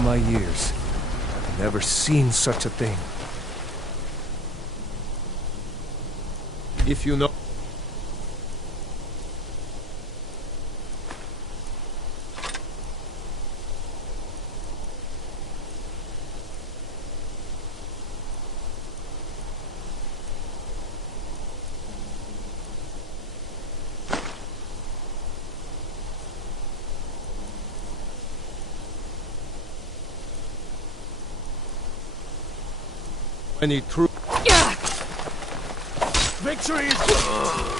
all my years, I've never seen such a thing. If you know... Any true... Victory is...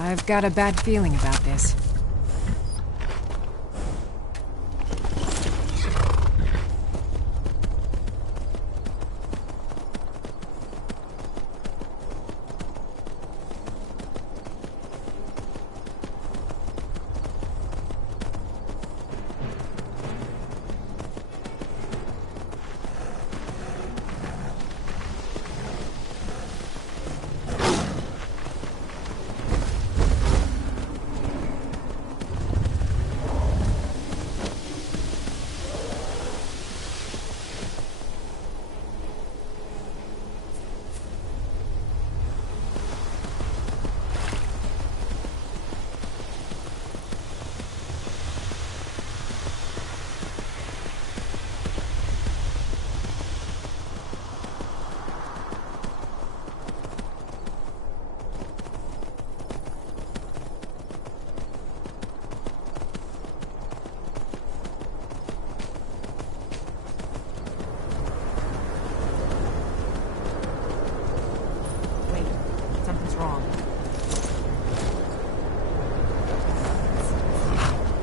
I've got a bad feeling about this.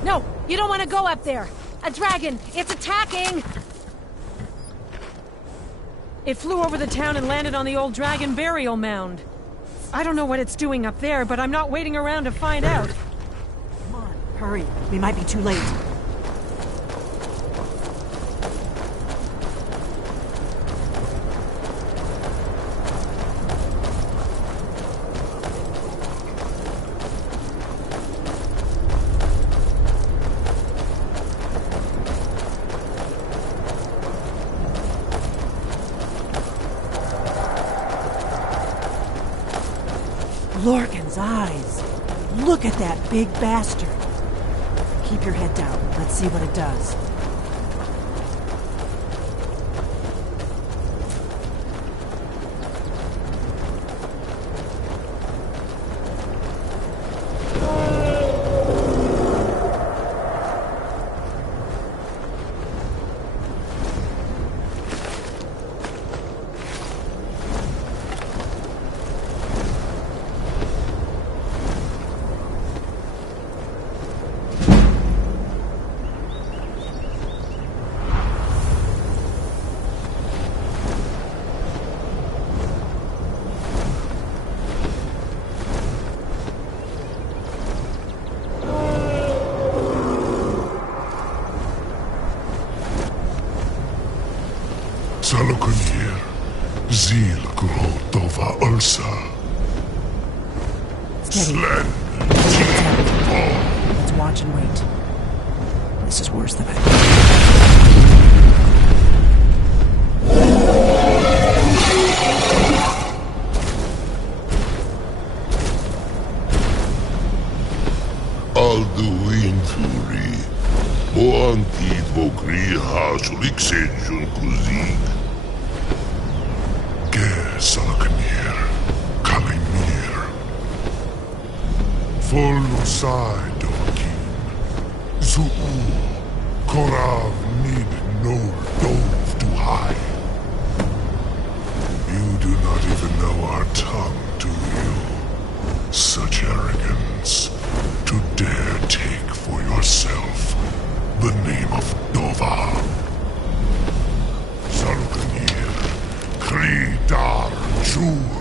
No! You don't want to go up there! A dragon! It's attacking! It flew over the town and landed on the old dragon burial mound. I don't know what it's doing up there, but I'm not waiting around to find out. Come on, hurry. We might be too late. Lorcan's eyes. Look at that big bastard. Keep your head down. Let's see what it does. Dova Ursa. Steady. Slen. Let's watch and wait. This is worse than I thought. Alduin Turi. Boantid Vokri Hasulik Senjun Kuzik. Ger Salaknir. Kalimir. Folusai Dokin. Zuu. Korav Nid No Dove to hide. You do not even know our tongue, do you? Such arrogance. To dare take for yourself the name of Dova. Saluknir, Kridar Jur.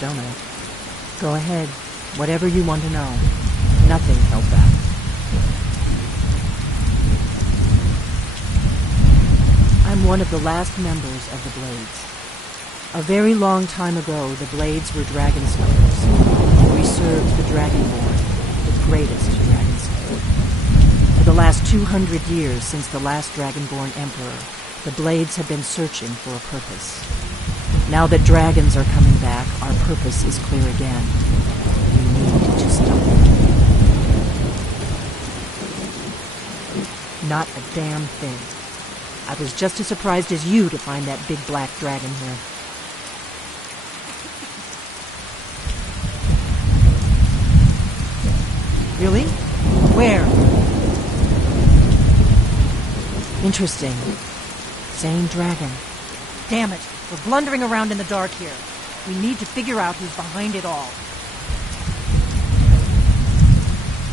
Don't I? Go ahead. Whatever you want to know. Nothing held back. I'm one of the last members of the Blades. A very long time ago, the Blades were dragon slayers. We served the Dragonborn, the greatest dragon slayer. For the last 200 years since the last Dragonborn Emperor, the Blades have been searching for a purpose. Now that dragons are coming back, our purpose is clear again. We need to stop it. Not a damn thing. I was just as surprised as you to find that big black dragon here. Really? Where? Interesting. Same dragon. Damn it. We're blundering around in the dark here. We need to figure out who's behind it all.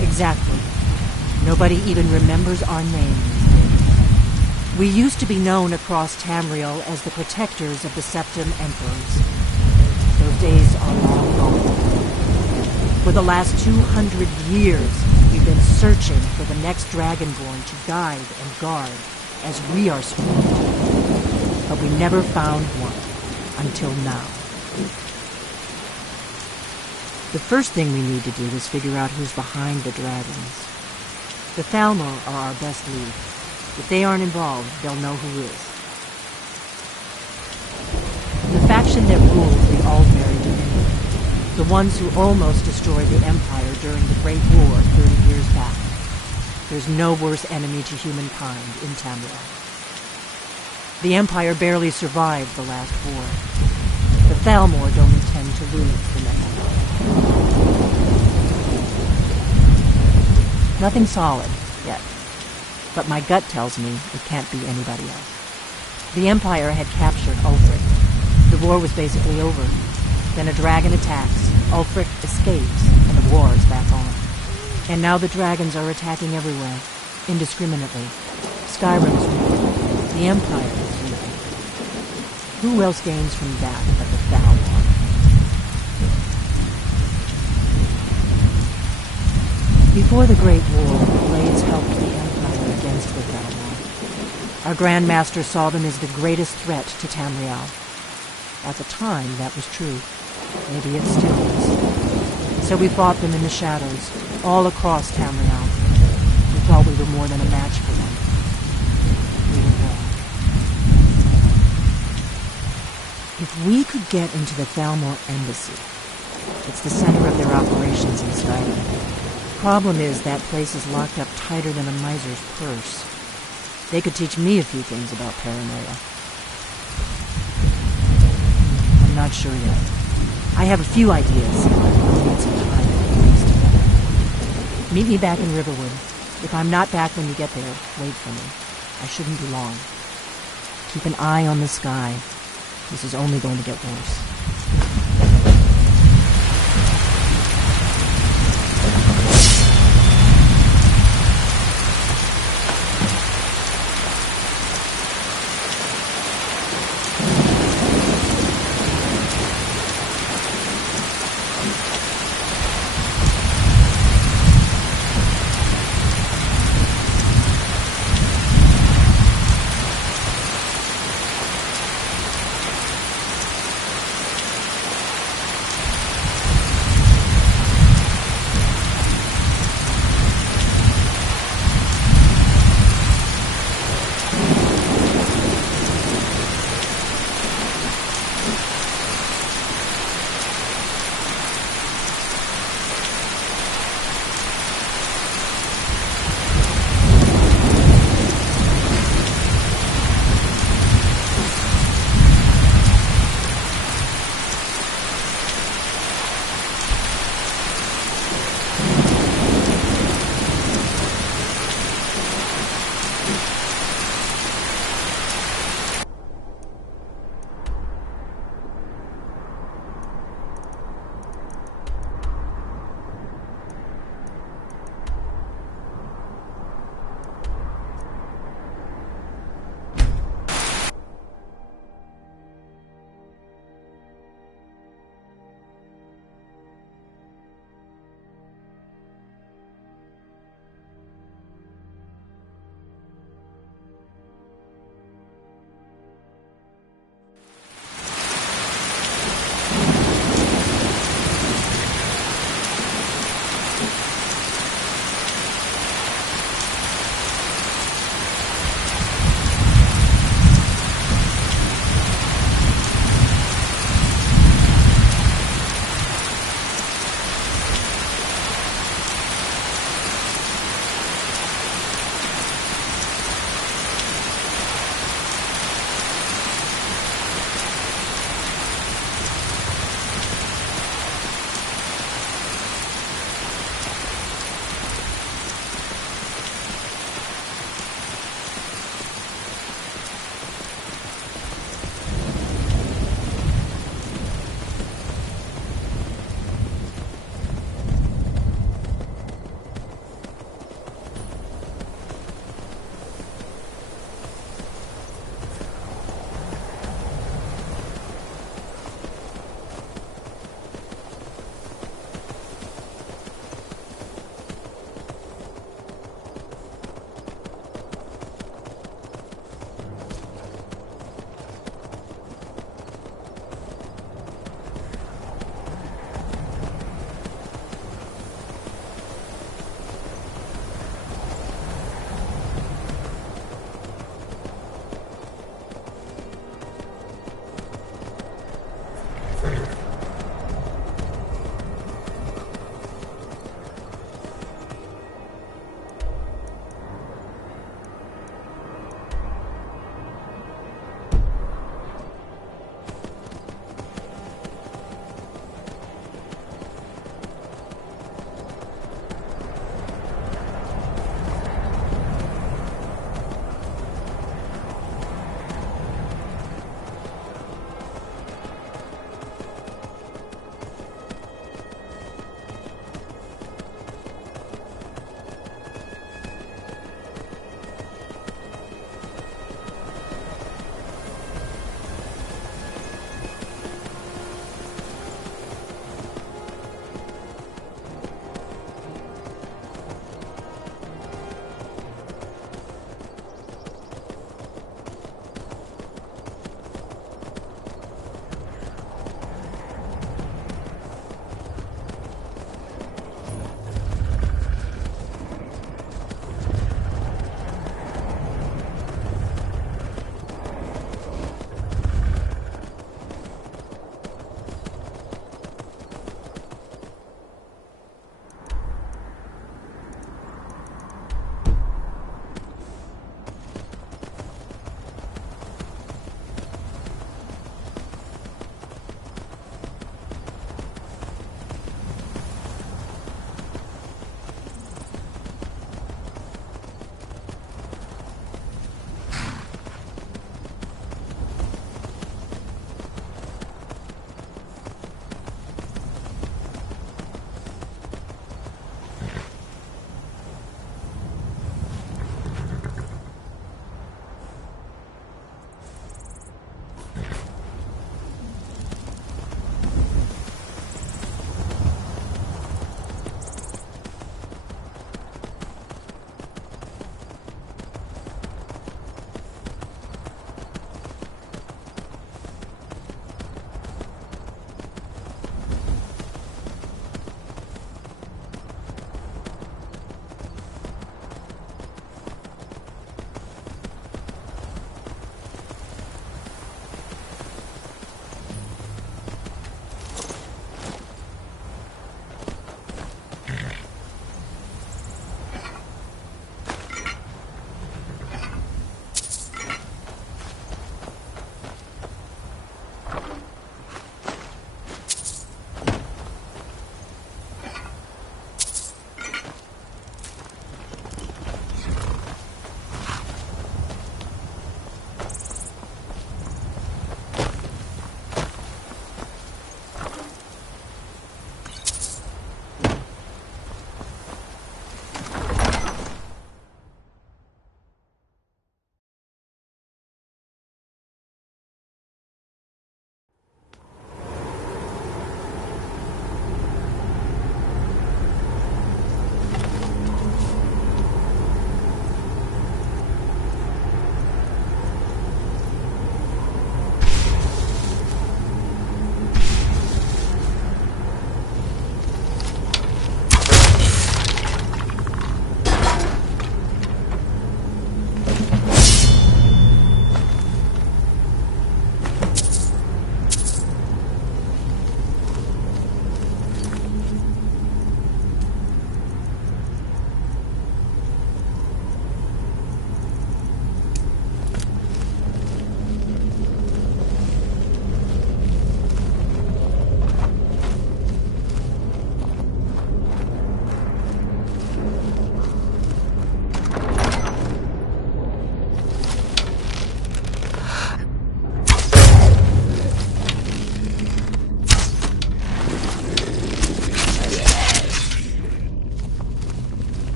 Exactly. Nobody even remembers our names. We used to be known across Tamriel as the protectors of the Septim Emperors. Those days are long gone. For the last 200 years, we've been searching for the next Dragonborn to guide and guard as we are sworn. But we never found one, until now. The first thing we need to do is figure out who's behind the dragons. The Thalmor are our best lead. If they aren't involved, they'll know who is. The faction that rules the Aldmeri Dominion. The ones who almost destroyed the Empire during the Great War 30 years back. There's no worse enemy to humankind in Tamriel. The Empire barely survived the last war. The Thalmor don't intend to lose the next one. Nothing solid, yet. But my gut tells me it can't be anybody else. The Empire had captured Ulfric. The war was basically over. Then a dragon attacks, Ulfric escapes, and the war is back on. And now the dragons are attacking everywhere, indiscriminately. Skyrim is weak. The Empire is weak. Who else gains from that but the Thalmor? Before the Great War, the Blades helped the Empire against the Thalmor. Our Grand Master saw them as the greatest threat to Tamriel. At the time, that was true. Maybe it still is. So we fought them in the shadows, all across Tamriel. We thought we were more than a match for them. We were wrong. If we could get into the Thalmor Embassy, it's the center of their operations in Skyrim. Problem is, that place is locked up tighter than a miser's purse. They could teach me a few things about paranoia. I'm not sure yet. I have a few ideas, but we'll need some time to put things together. Meet me back in Riverwood. If I'm not back when you get there, wait for me. I shouldn't be long. Keep an eye on the sky. This is only going to get worse.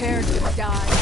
Prepared to die.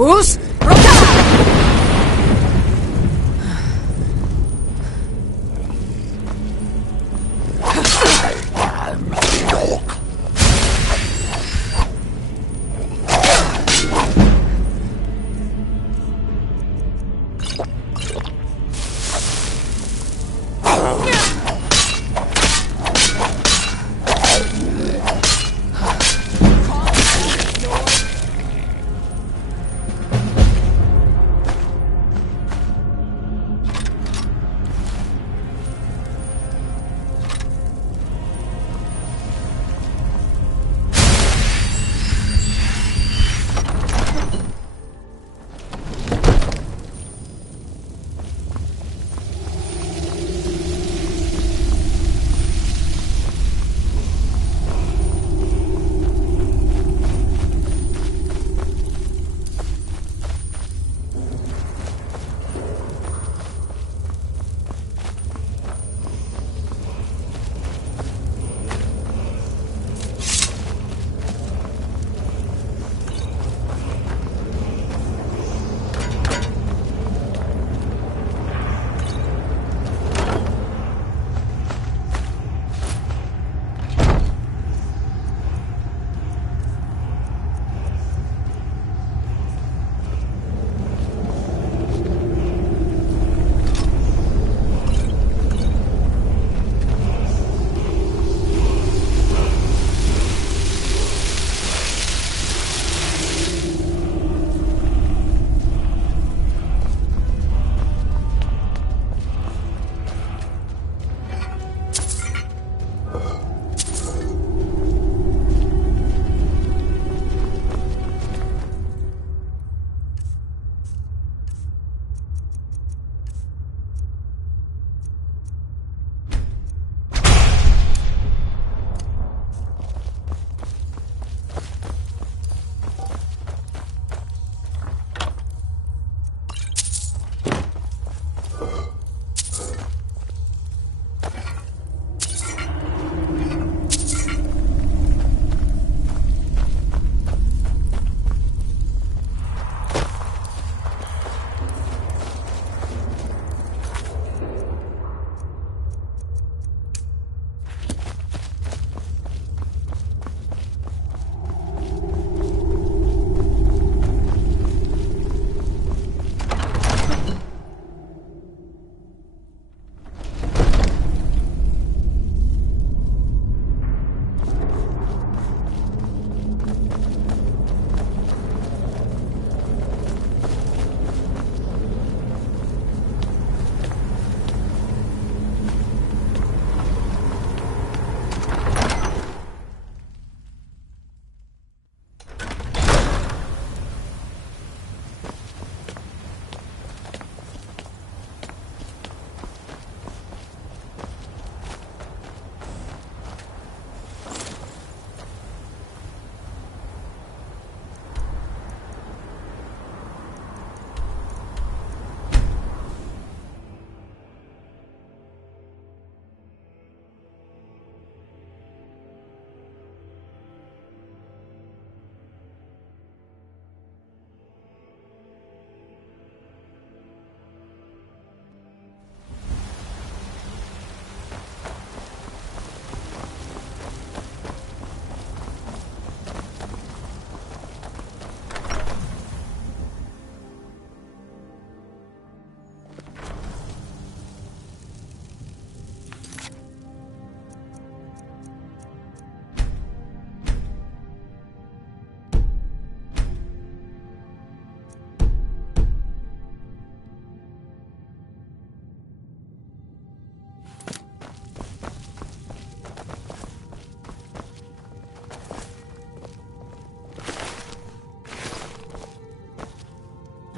Bruce?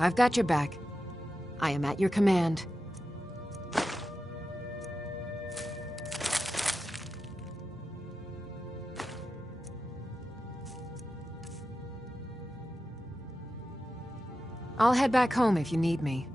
I've got your back. I am at your command. I'll head back home if you need me.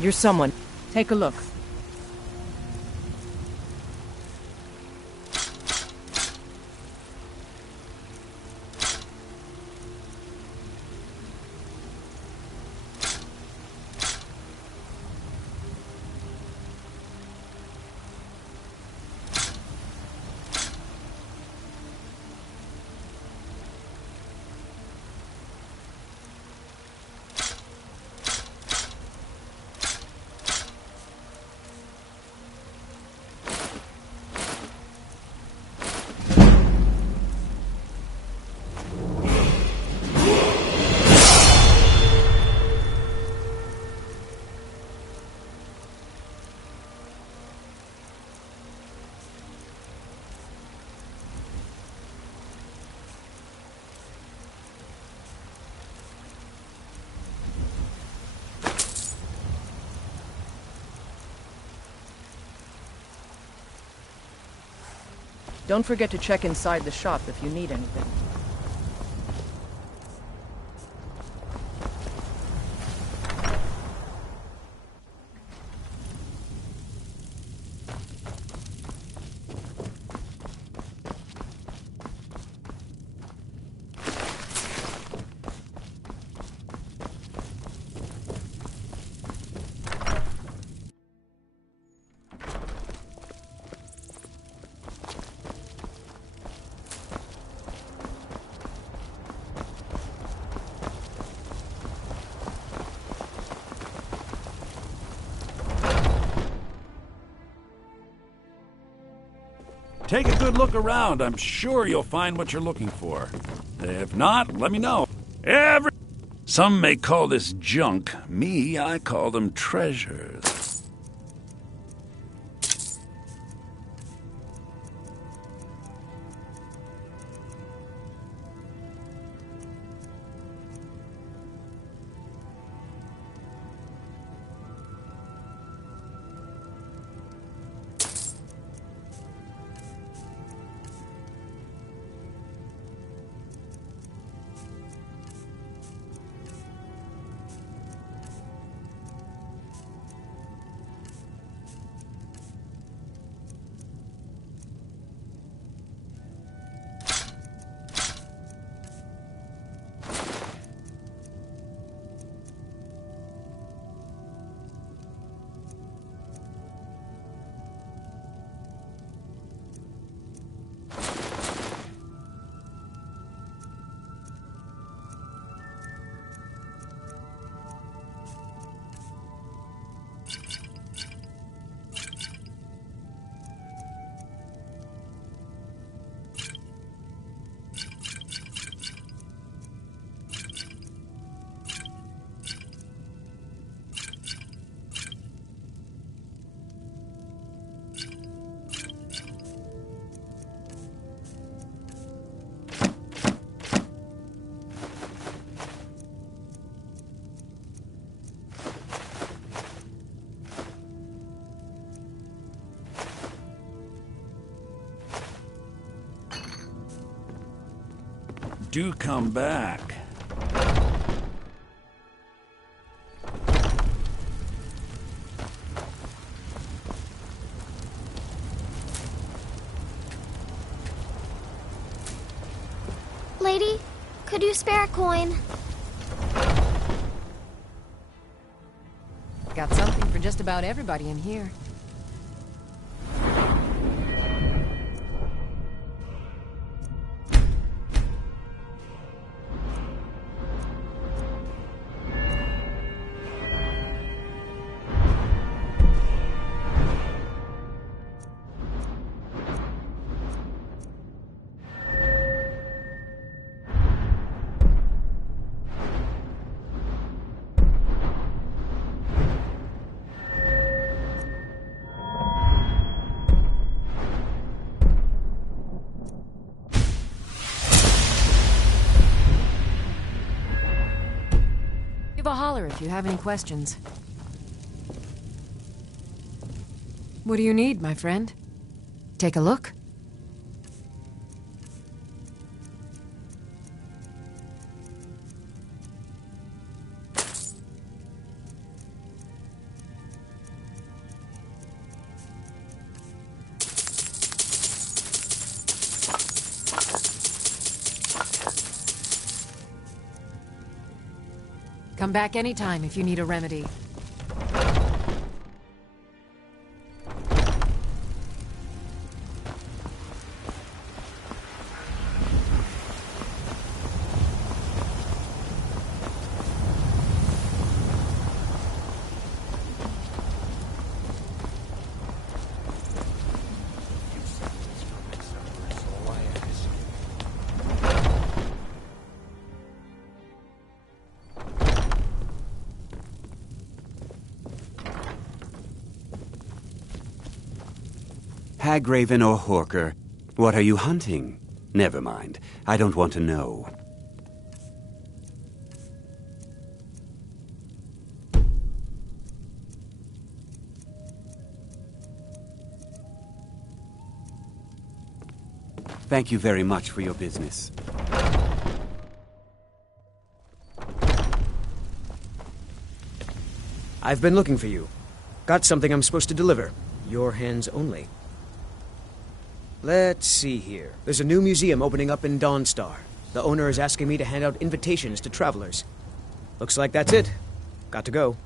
You're someone. Take a look. Don't forget to check inside the shop if you need anything. Take a good look around. I'm sure you'll find what you're looking for. If not, let me know. Some may call this junk. Me, I call them treasures. Do come back. Lady, could you spare a coin? Got something for just about everybody in here. Give a holler if you have any questions. What do you need, my friend? Take a look. Come back anytime if you need a remedy. Hagraven or Horker, what are you hunting? Never mind. I don't want to know. Thank you very much for your business. I've been looking for you. Got something I'm supposed to deliver. Your hands only. Let's see here. There's a new museum opening up in Dawnstar. The owner is asking me to hand out invitations to travelers. Looks like that's it. Got to go.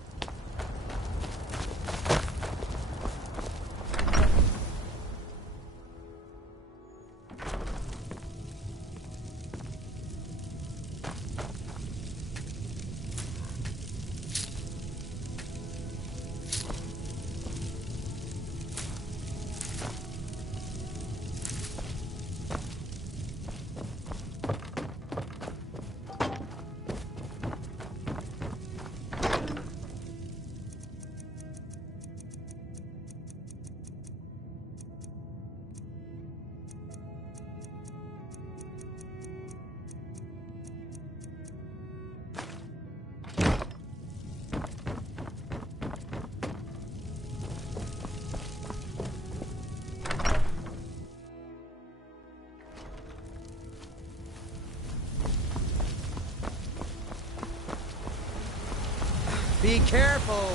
Be careful!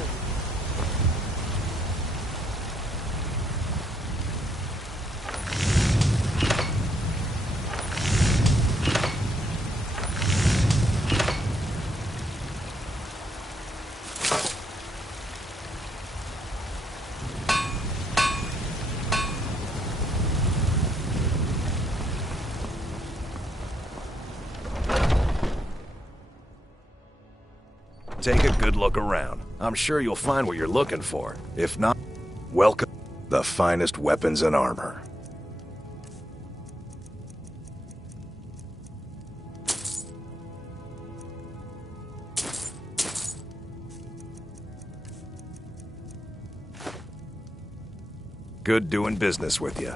Take a good look around. I'm sure you'll find what you're looking for. If not, welcome the finest weapons and armor. Good doing business with you.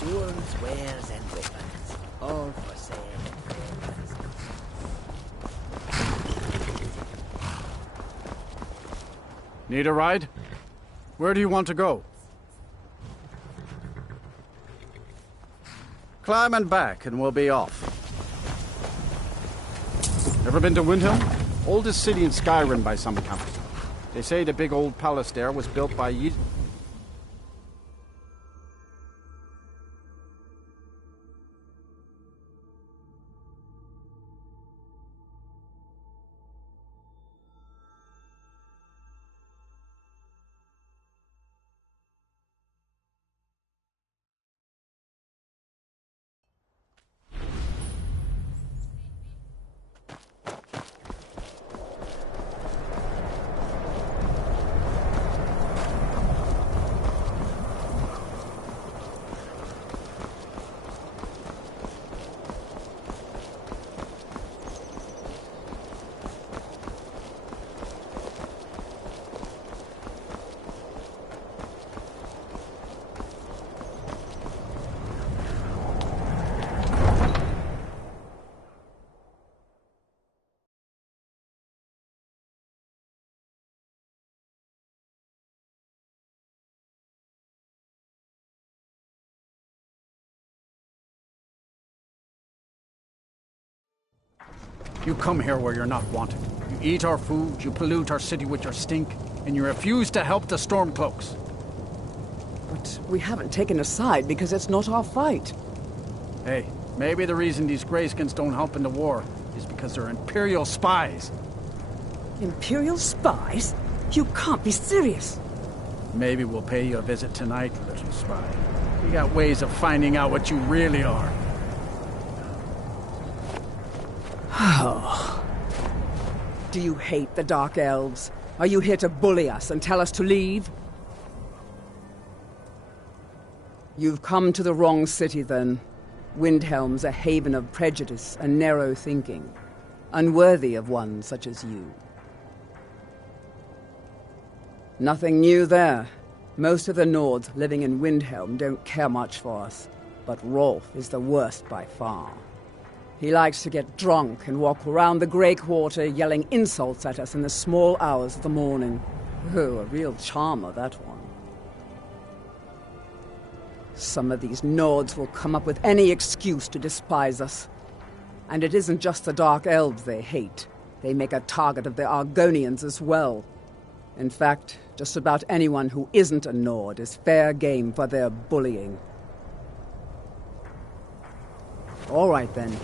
Tools, wares, and weapons. All for sale. Need a ride? Where do you want to go? Climb and back, and we'll be off. Ever been to Windhelm? Oldest city in Skyrim by some account. They say the big old palace there was built by You come here where you're not wanted. You eat our food, you pollute our city with your stink, and you refuse to help the Stormcloaks. But we haven't taken a side because it's not our fight. Hey, maybe the reason these Greyskins don't help in the war is because they're Imperial spies. Imperial spies? You can't be serious. Maybe we'll pay you a visit tonight, little spy. We got ways of finding out what you really are. Do you hate the Dark Elves? Are you here to bully us and tell us to leave? You've come to the wrong city, then. Windhelm's a haven of prejudice and narrow thinking, unworthy of one such as you. Nothing new there. Most of the Nords living in Windhelm don't care much for us, but Rolf is the worst by far. He likes to get drunk and walk around the Grey Quarter yelling insults at us in the small hours of the morning. Oh, a real charmer, that one. Some of these Nords will come up with any excuse to despise us. And it isn't just the Dark Elves they hate. They make a target of the Argonians as well. In fact, just about anyone who isn't a Nord is fair game for their bullying. All right, then.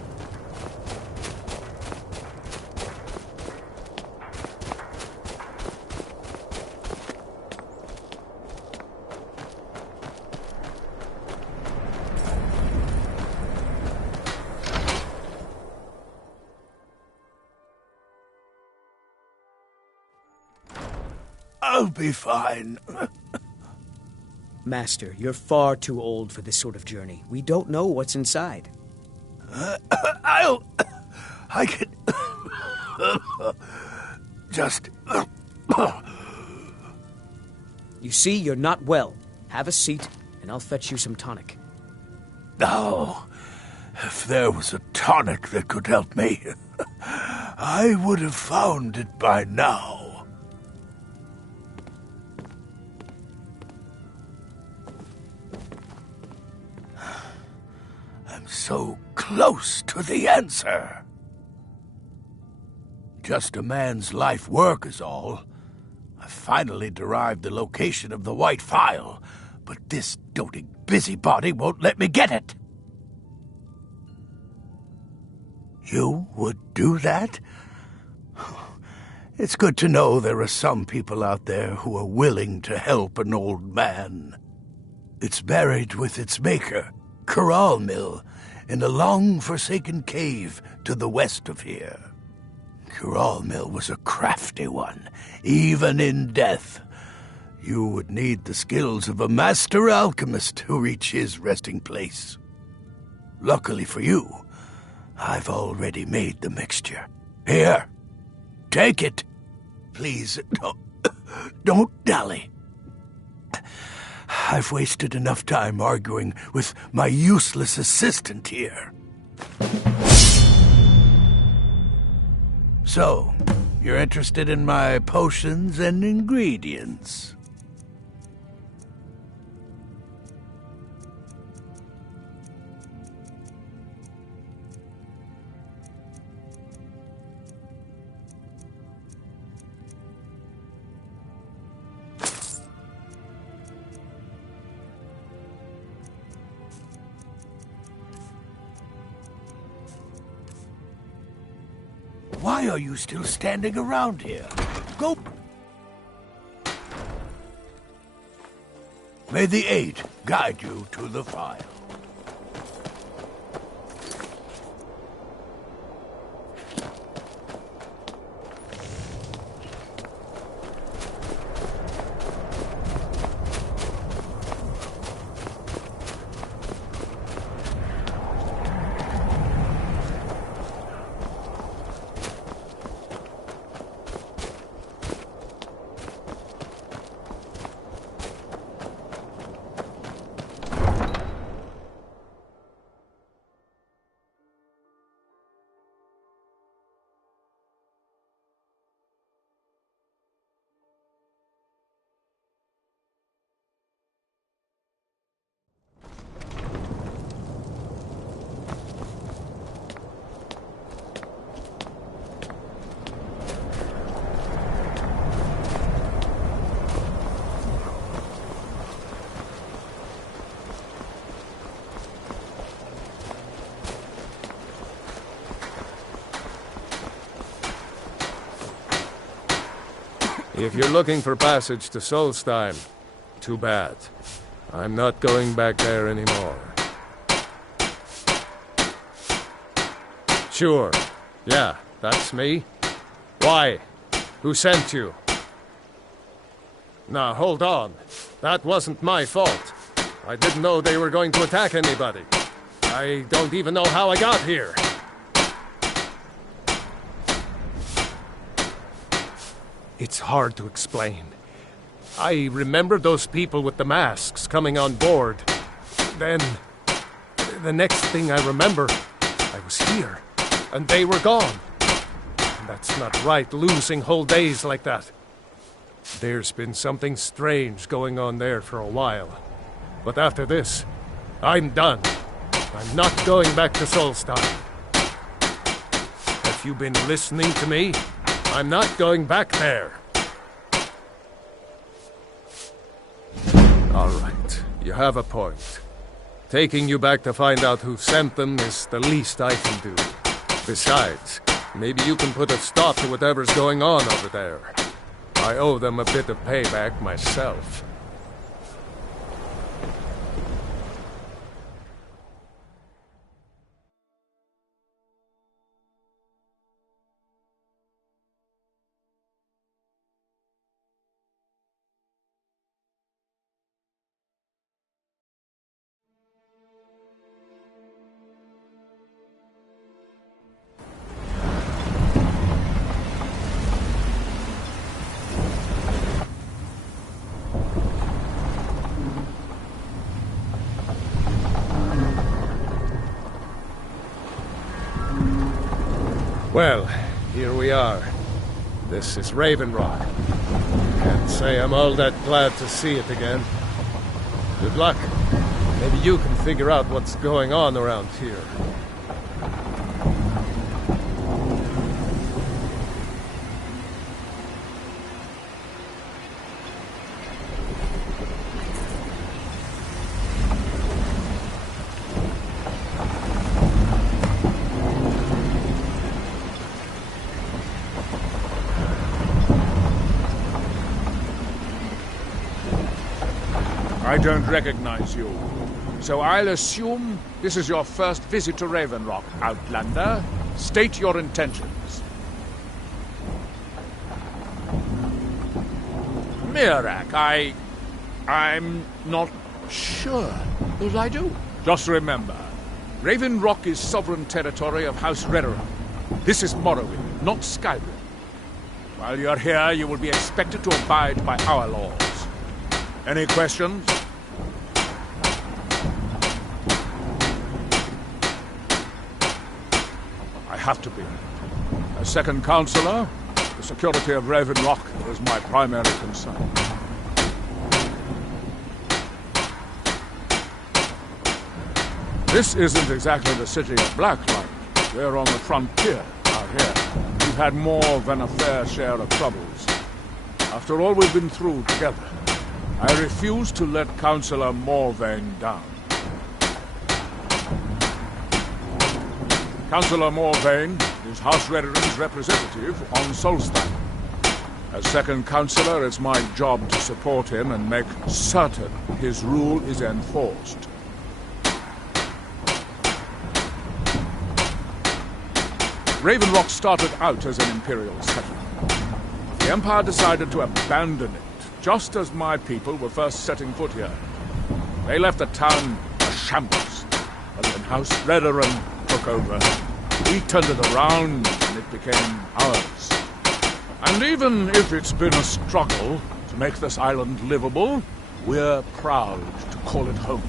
I'll be fine. Master, you're far too old for this sort of journey. We don't know what's inside. I can... just... You see, you're not well. Have a seat, and I'll fetch you some tonic. Now, if there was a tonic that could help me, I would have found it by now. I'm so close to the answer. Just a man's life work is all. I finally derived the location of the White Phial, but this doting busybody won't let me get it. You would do that? It's good to know there are some people out there who are willing to help an old man. It's buried with its maker, Coralmill, in a long-forsaken cave to the west of here. Coralmill was a crafty one, even in death. You would need the skills of a master alchemist to reach his resting place. Luckily for you, I've already made the mixture. Here, take it. Please, don't dally. I've wasted enough time arguing with my useless assistant here. So, you're interested in my potions and ingredients? Why are you still standing around here? Go! May the Eight guide you to the file. If you're looking for passage to Solstheim, too bad. I'm not going back there anymore. Sure. Yeah, that's me. Why? Who sent you? Now, hold on. That wasn't my fault. I didn't know they were going to attack anybody. I don't even know how I got here. It's hard to explain. I remember those people with the masks coming on board. Then, the next thing I remember, I was here, and they were gone. And that's not right, losing whole days like that. There's been something strange going on there for a while. But after this, I'm done. I'm not going back to Solstheim. Have you been listening to me? I'm not going back there. All right, you have a point. Taking you back to find out who sent them is the least I can do. Besides, maybe you can put a stop to whatever's going on over there. I owe them a bit of payback myself. Well, here we are. This is Raven Rock. Can't say I'm all that glad to see it again. Good luck. Maybe you can figure out what's going on around here. I don't recognize you. So I'll assume this is your first visit to Raven Rock, Outlander. State your intentions. Mirak, I'm not sure. But I do. Just remember, Raven Rock is sovereign territory of House Redoran. This is Morrowind, not Skyrim. While you're here, you will be expected to abide by our laws. Any questions? I have to be. As second counselor, the security of Raven Rock is my primary concern. This isn't exactly the city of Blacklight. We're on the frontier out here. We've had more than a fair share of troubles. After all we've been through together, I refuse to let Councillor Morvain down. Councillor Morvain is House Redoran's representative on Solstheim. As second councillor, it's my job to support him and make certain his rule is enforced. Raven Rock started out as an Imperial settlement. The Empire decided to abandon it just as my people were first setting foot here. They left the town a shambles, but when House Redoran took over, we turned it around and it became ours. And even if it's been a struggle to make this island livable, we're proud to call it home.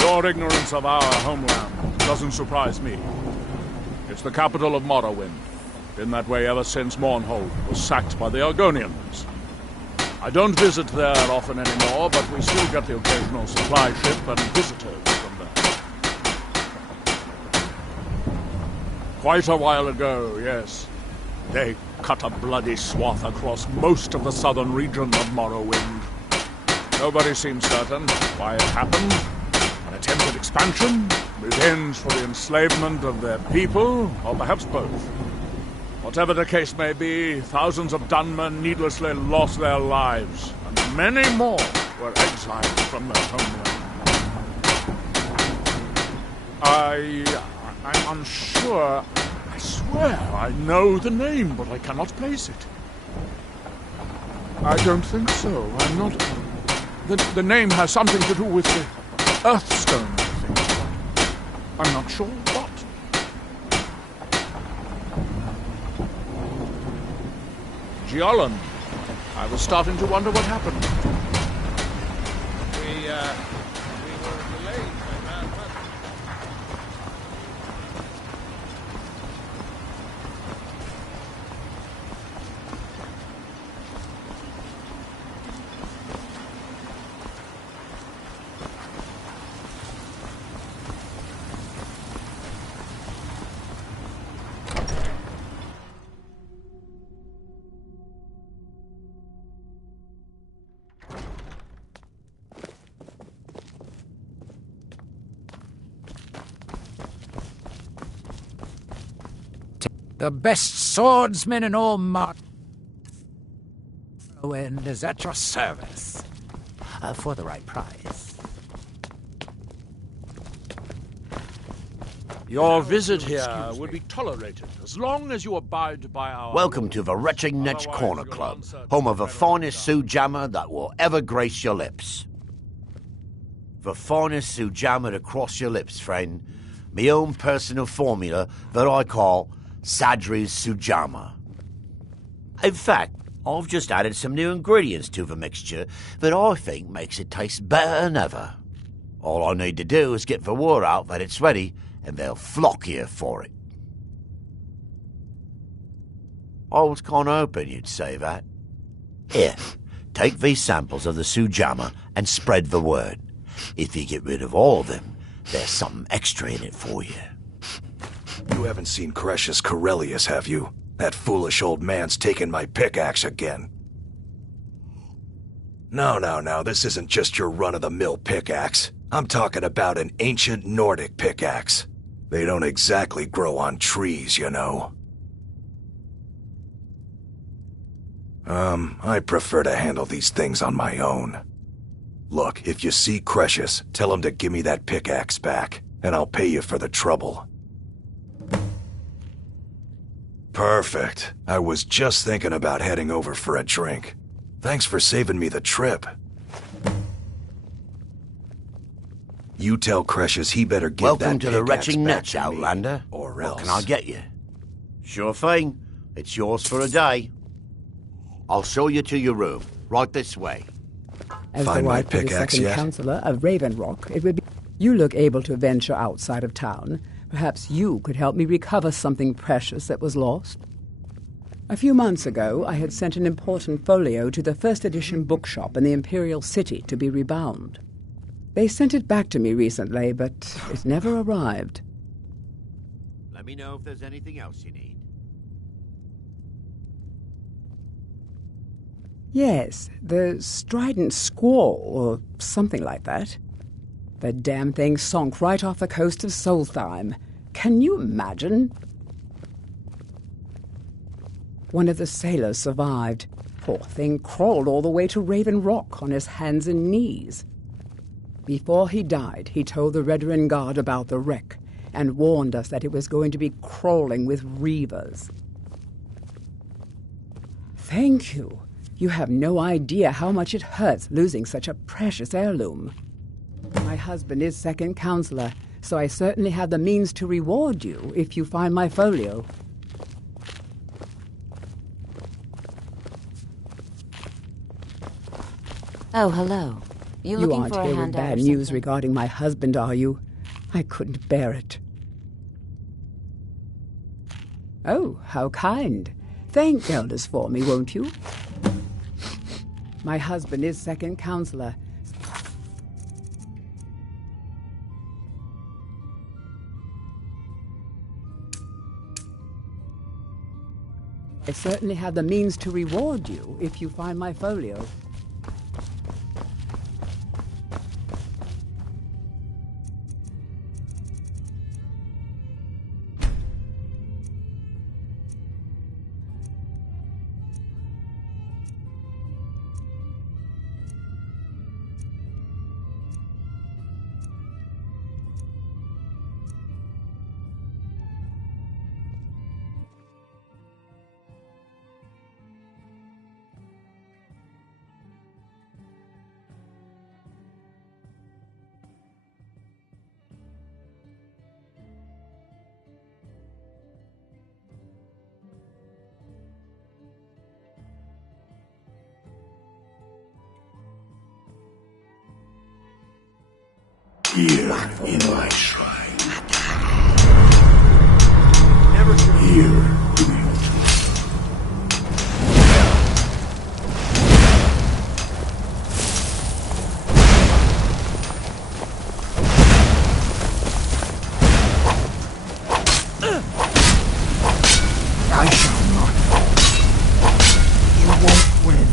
Your ignorance of our homeland doesn't surprise me. It's the capital of Morrowind. Been that way ever since Mournhold was sacked by the Argonians. I don't visit there often anymore, but we still get the occasional supply ship and visitors from there. Quite a while ago, yes. They cut a bloody swath across most of the southern region of Morrowind. Nobody seems certain why it happened. An attempted expansion? Revenge for the enslavement of their people? Or perhaps both? Whatever the case may be, thousands of Dunmen needlessly lost their lives, and many more were exiled from their homeland. I'm unsure. I swear I know the name, but I cannot place it. I don't think so. I'm not... The name has something to do with the Earthstone, I think. I'm not sure what. Giolland. I was starting to wonder what happened. We were delayed by bad weather. The best swordsman in all Morrowind is at your service. For the right price. Your visit here will be tolerated as long as you abide by our... Welcome to the Retching Netch Corner Club, home of the finest sujammer that will ever grace your lips. The finest sujammer to cross your lips, friend. My own personal formula that I call Sadri's Sujammer. In fact, I've just added some new ingredients to the mixture that I think makes it taste better than ever. All I need to do is get the word out that it's ready, and they'll flock here for it. I was kind of hoping you'd say that. Here, take these samples of the Sujammer and spread the word. If you get rid of all of them, there's something extra in it for you. You haven't seen Cretius Corellius, have you? That foolish old man's taken my pickaxe again. No, this isn't just your run-of-the-mill pickaxe. I'm talking about an ancient Nordic pickaxe. They don't exactly grow on trees, you know. I prefer to handle these things on my own. Look, if you see Cretius, tell him to give me that pickaxe back, and I'll pay you for the trouble. Perfect. I was just thinking about heading over for a drink. Thanks for saving me the trip. You tell Cretius he better give Welcome that to the pickaxe Retching back Netch, to me, Outlander. or What else. can I get you? Sure thing. It's yours for a day. I'll show you to your room. Right this way. As Find the my wife of the pickaxe second yet? councillor of Raven Rock, it would be... You look able to venture outside of town. Perhaps you could help me recover something precious that was lost. A few months ago, I had sent an important folio to the first edition bookshop in the Imperial City to be rebound. They sent it back to me recently, but it never arrived. Let me know if there's anything else you need. Yes, the Strident Squall, or something like that. The damn thing sunk right off the coast of Solstheim. Can you imagine? One of the sailors survived. Poor thing crawled all the way to Raven Rock on his hands and knees. Before he died, he told the Redoran Guard about the wreck and warned us that it was going to be crawling with reavers. Thank you. You have no idea how much it hurts losing such a precious heirloom. My husband is second councillor, so I certainly have the means to reward you if you find my folio. Oh, hello. You looking aren't for a here with handout bad or news something? regarding my husband, are you? I couldn't bear it. Oh, how kind. Thank elders for me, won't you? My husband is second councillor. I certainly have the means to reward you if you find my folio. Here in my shrine. Here do you I shall not. You won't win.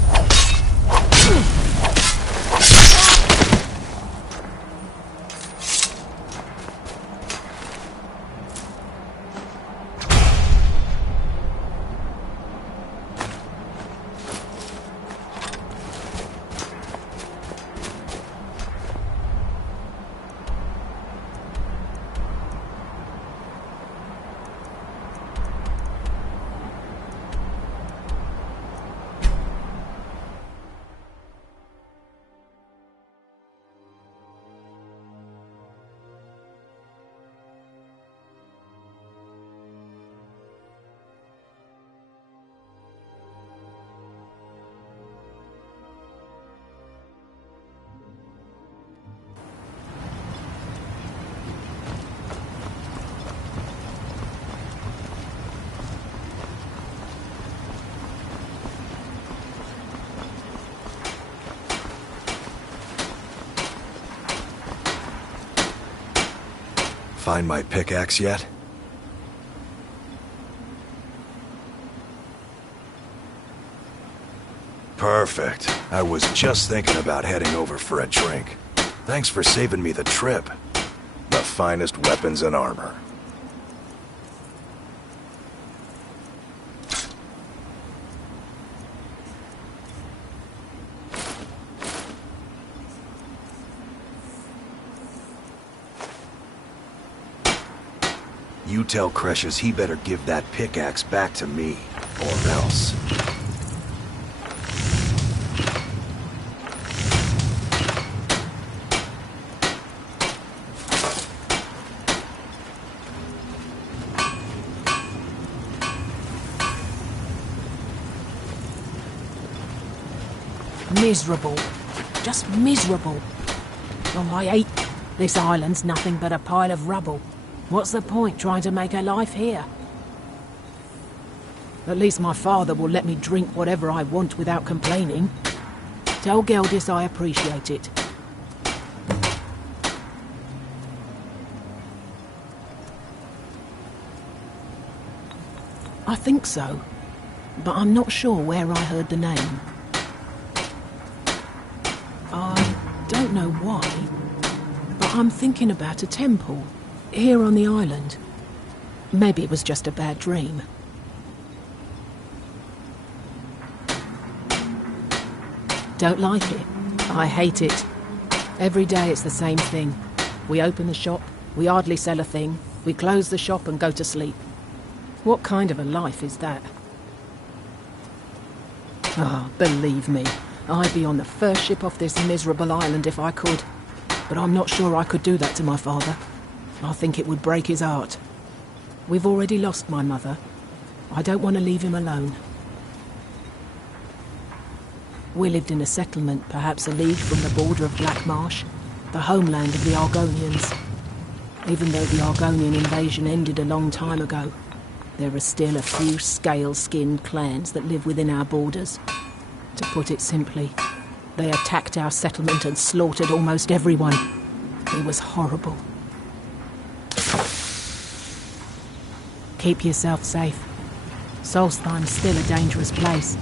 Find my pickaxe yet? Perfect. I was just thinking about heading over for a drink. Thanks for saving me the trip. The finest weapons and armor. You tell Cresius he better give that pickaxe back to me, or else. Miserable. Just miserable. Oh, I hate... This island's nothing but a pile of rubble. What's the point trying to make a life here? At least my father will let me drink whatever I want without complaining. Tell Geldis I appreciate it. I think so, but I'm not sure where I heard the name. I don't know why, but I'm thinking about a temple. Here on the island. Maybe it was just a bad dream. Don't like it. I hate it. Every day it's the same thing. We open the shop, we hardly sell a thing, we close the shop and go to sleep. What kind of a life is that? Ah, believe me, I'd be on the first ship off this miserable island if I could. But I'm not sure I could do that to my father. I think it would break his heart. We've already lost my mother. I don't want to leave him alone. We lived in a settlement, perhaps a league from the border of Black Marsh, the homeland of the Argonians. Even though the Argonian invasion ended a long time ago, there are still a few scale-skinned clans that live within our borders. To put it simply, they attacked our settlement and slaughtered almost everyone. It was horrible. Keep yourself safe. Solstheim's still a dangerous place.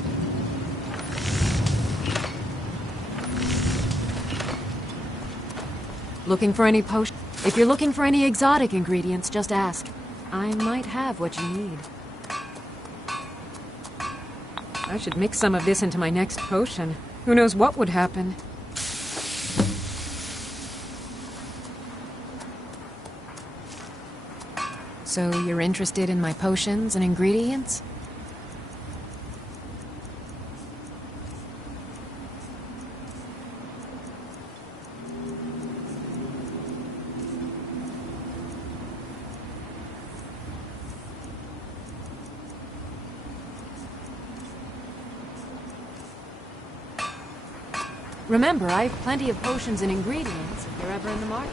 Looking for any potion? If you're looking for any exotic ingredients, just ask. I might have what you need. I should mix some of this into my next potion. Who knows what would happen? So you're interested in my potions and ingredients? Remember, I have plenty of potions and ingredients if you're ever in the market.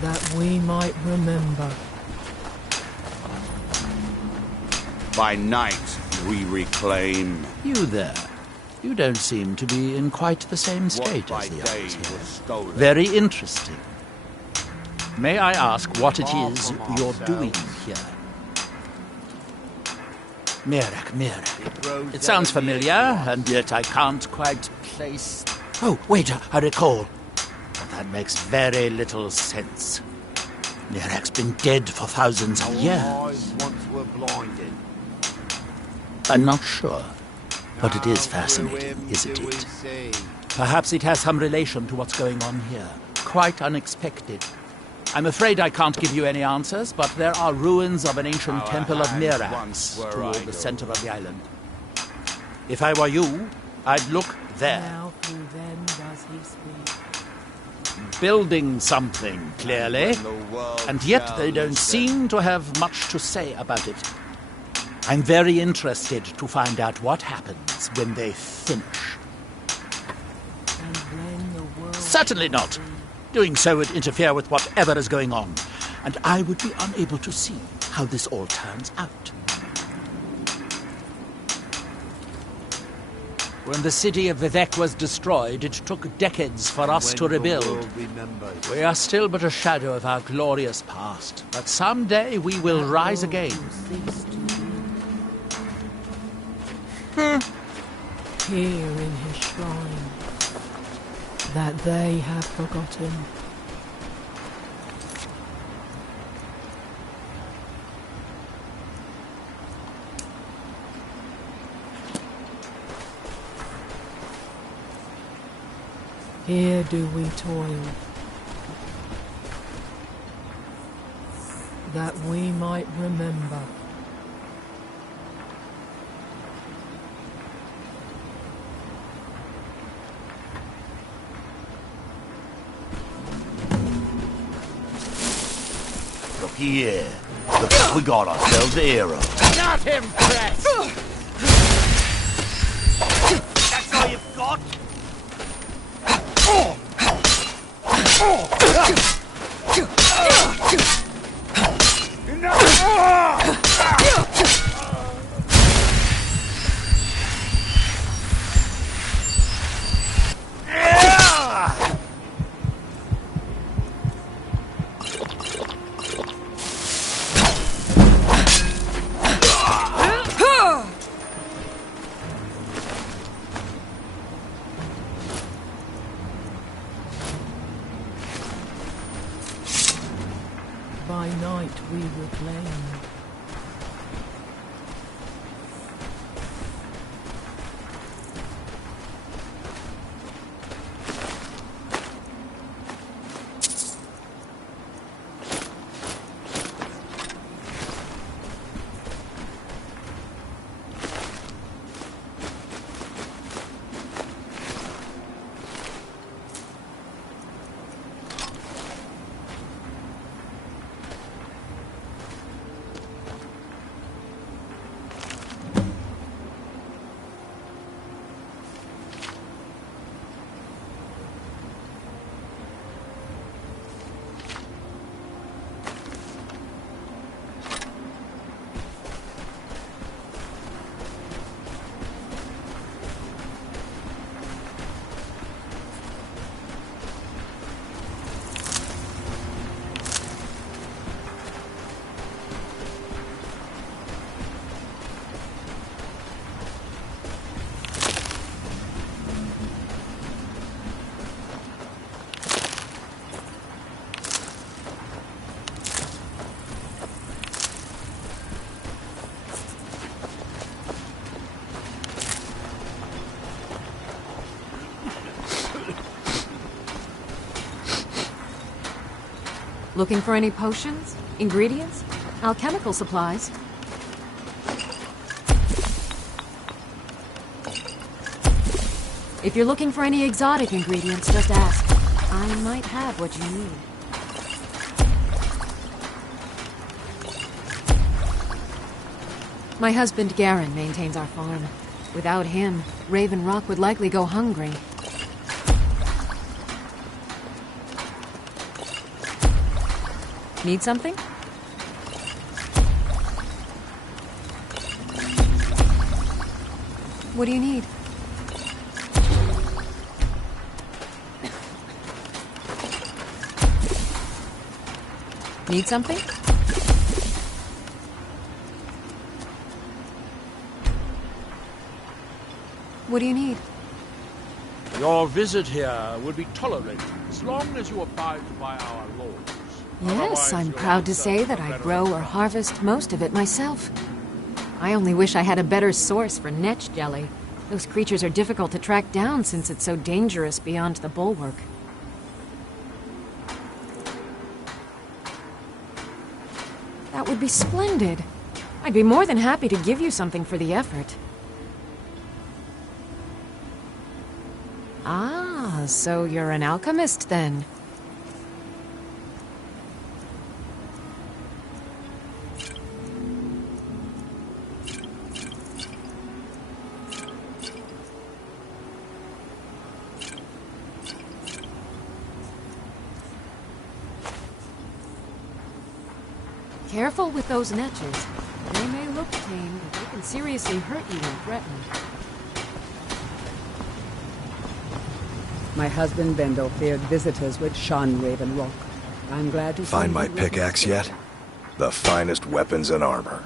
That we might remember. By night, we reclaim. You there. You don't seem to be in quite the same state as the others here. Very interesting. May I ask what it is you're doing here? Mirek. It sounds familiar, and yet I can't quite place... Oh, wait, I recall. But that makes very little sense. Mirek's been dead for thousands of years. Eyes once were blinded. I'm not sure. But it is fascinating, isn't it? Perhaps it has some relation to what's going on here. Quite unexpected. I'm afraid I can't give you any answers, but there are ruins of an ancient temple of Mirax toward the center of the island. If I were you, I'd look there. Now through them does he speak. Building something, clearly. And yet they don't seem to have much to say about it. I'm very interested to find out what happens when they finish. And when the world... Certainly not. Doing so would interfere with whatever is going on, and I would be unable to see how this all turns out. When the city of Vivek was destroyed, it took decades for us to rebuild. We are still but a shadow of our glorious past, but someday we will rise again. Here in his shrine, that they have forgotten. Here do we toil, that we might remember. Here, look, we got ourselves a hero. Not impressed! That's all you've got? By night we reclaim. Looking for any potions, ingredients, alchemical supplies? If you're looking for any exotic ingredients, just ask. I might have what you need. My husband Garen maintains our farm. Without him, Raven Rock would likely go hungry. Need something? What do you need? Need something? What do you need? Your visit here will be tolerated as long as you abide by our laws. Yes, I'm proud to say that I grow or harvest most of it myself. I only wish I had a better source for netch jelly. Those creatures are difficult to track down since it's so dangerous beyond the bulwark. That would be splendid. I'd be more than happy to give you something for the effort. Ah, so you're an alchemist then? Careful with those netches. They may look tame, but they can seriously hurt you when threatened. My husband Bendel feared visitors would shun Raven Rock. I'm glad to Find my pickaxe yet? The finest weapons and armor.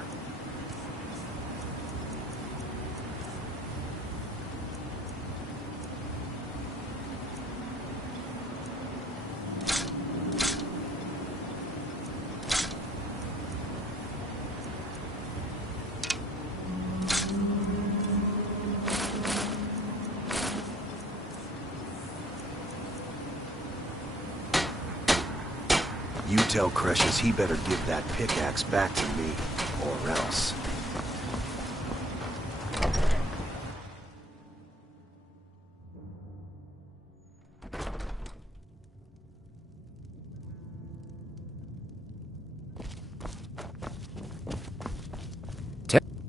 You tell Cretius he better give that pickaxe back to me, or else.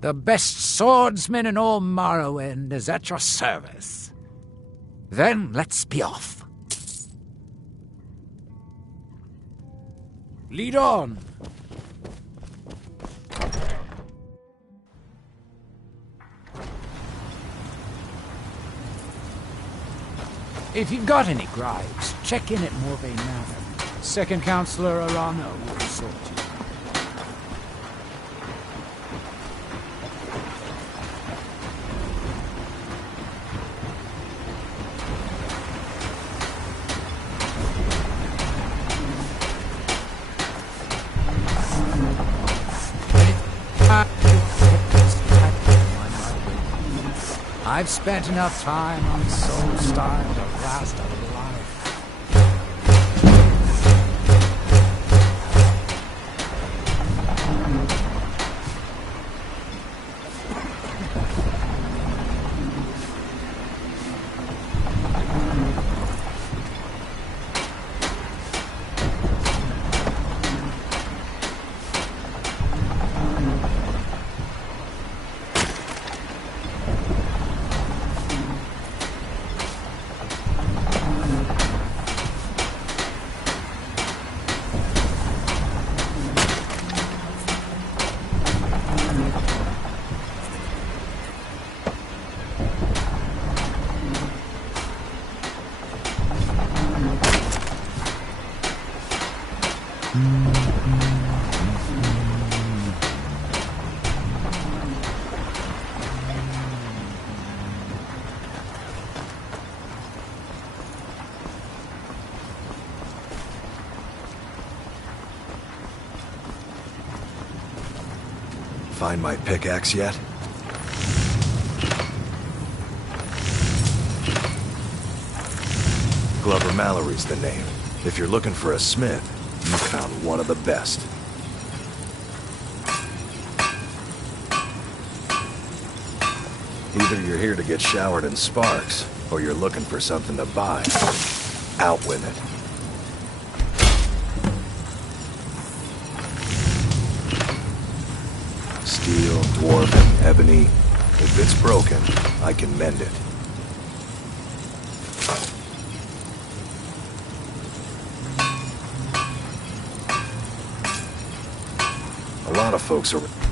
The best swordsman in all Morrowind is at your service. Then let's be off. Lead on. If you've got any gripes, check in at Morvain Manor. Second Counselor Arano will sort you. I've spent enough time on Soulstar to last a life. Find my pickaxe yet? Glover Mallory's the name. If you're looking for a smith, you found one of the best. Either you're here to get showered in sparks, Or you're looking for something to buy. Out with it. Steel, dwarven, ebony. If it's broken, I can mend it. A lot of folks are...